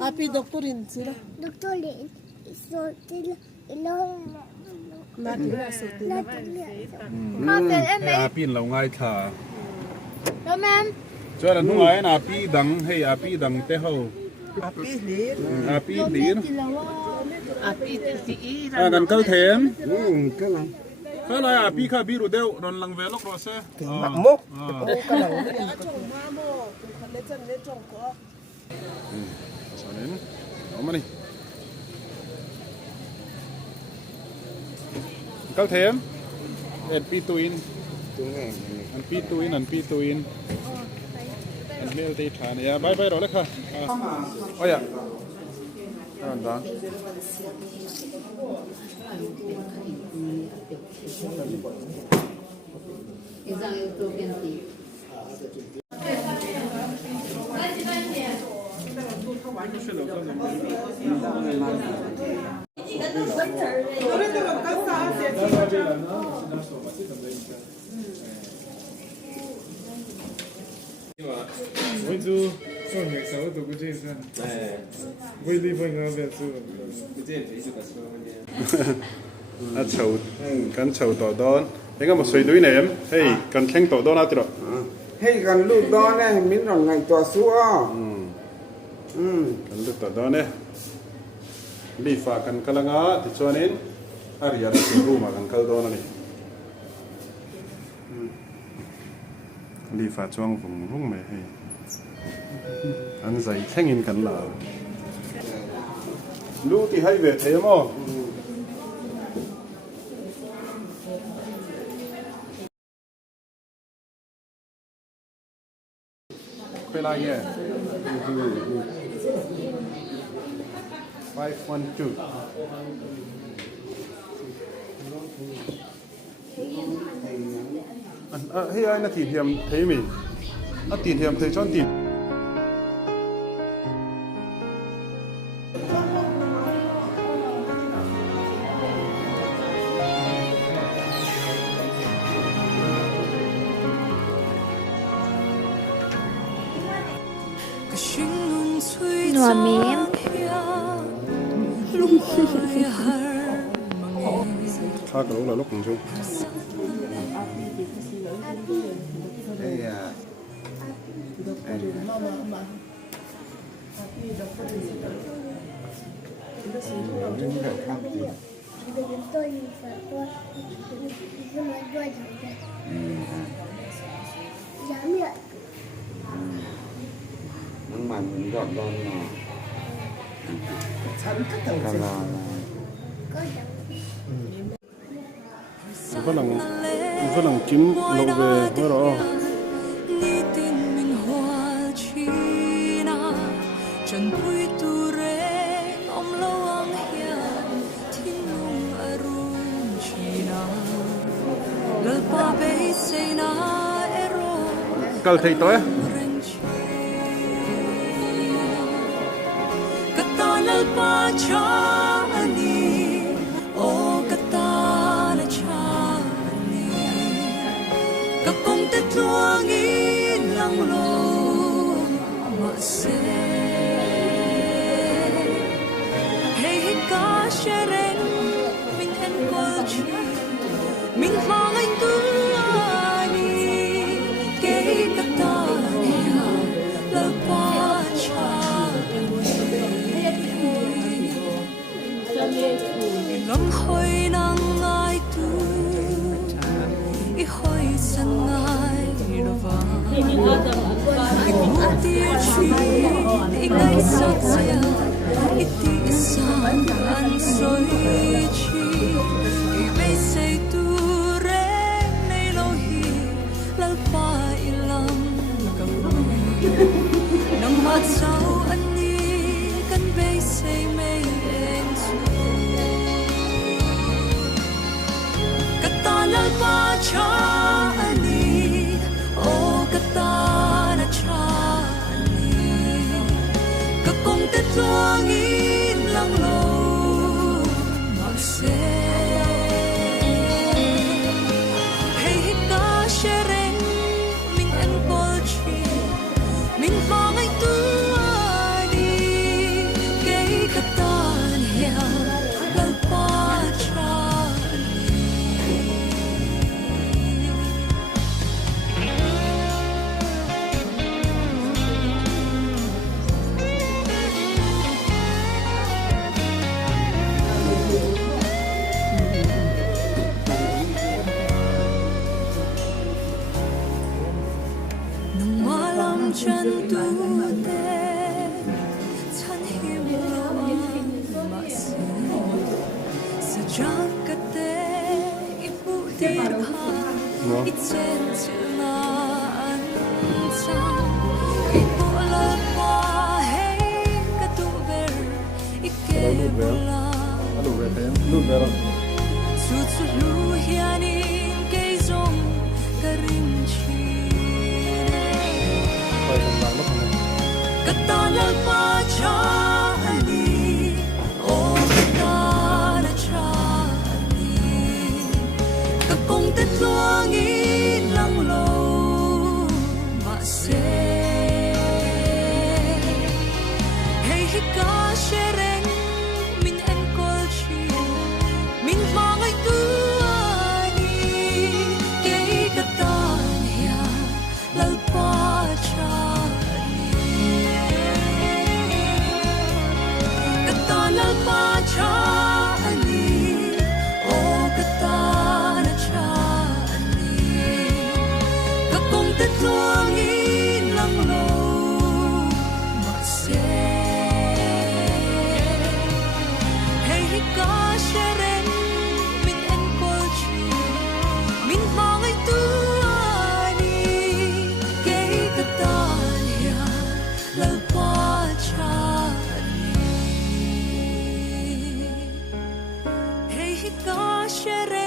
Api doktorin sila. Doktorin. Sotil. api lâu ngay thà Rồi em. cho nên hôm nay api đắng hay api đắng té hậu Api lir. api lín Api ti gần câu thêm cái này cái này api khá bị rồi đeo rồi lăng về lúc rồi sẽ mặc mốc cái nào nó là trồng ma mô, lấy chân lấy trồng có. sao đến đó mà đi câu thêm pi tuin tiếng này ăn pi tuin ăn mel tây thà này bye bye rồi đấyค่ะôi à đó Ôi chú, sao người xấu tụi cô chơi sao? Vui đi với nhau về chú. chầu cần chầu tỏ đón thế cái một suy đuôi này em hey cần khen tỏ đón nào chứ hay gần lúc đó này mình còn ngày tòa xua cần lúc tỏ đón này đi phá cần cái lăng thì cho nên ari ada tunggu makan kau đón này đi phá chuang vùng vùng mày hey anh dạy khen in cần là lu thì hay về thế mà quay lại nhé 512 hey ai nó tìm hiểm thấy mình nó tìm hiểm thấy cho tìm Nua mém. khác cái là lúc cùng chung đây nhưng mà mình gọt đòn mà còn là có lần kiếm lộ về đó đó câu thầy tối mình mang anh cứ ani kể cả ta lỡ qua cha ngắm khơi nắng ai tu i khơi sân ai đova i muốn tiêu chi i ngay sắc xa i ti sang an soi chi i bây say tu nang mat sao ani kan bay say may en katala pa cha ani o katana cha ani ka kong te tuang in lang lo ma se hey ka shereng min en chân tu te chan him lo ma se sa jang ka te ipu tir ha i chen chila an cha ipu la pa hey ka tu ver ike bula Alo về thế, luôn về rồi. su su lu hianin ke zong ka ring chi Quay vòng lại mất rồi. Katanal pa cha ani o katana cha ani kapong tatluang ilang lo ma se hey hika shereng min en kol chi min mangai tu ani kay katan ya lalpa cha Katanal pa cha ani o katana cha ani kapong tatluang ilang lo ma se hey hika shereng min en kol chi min mangai tu ani kay katanya lalpa cha Hey, hika shere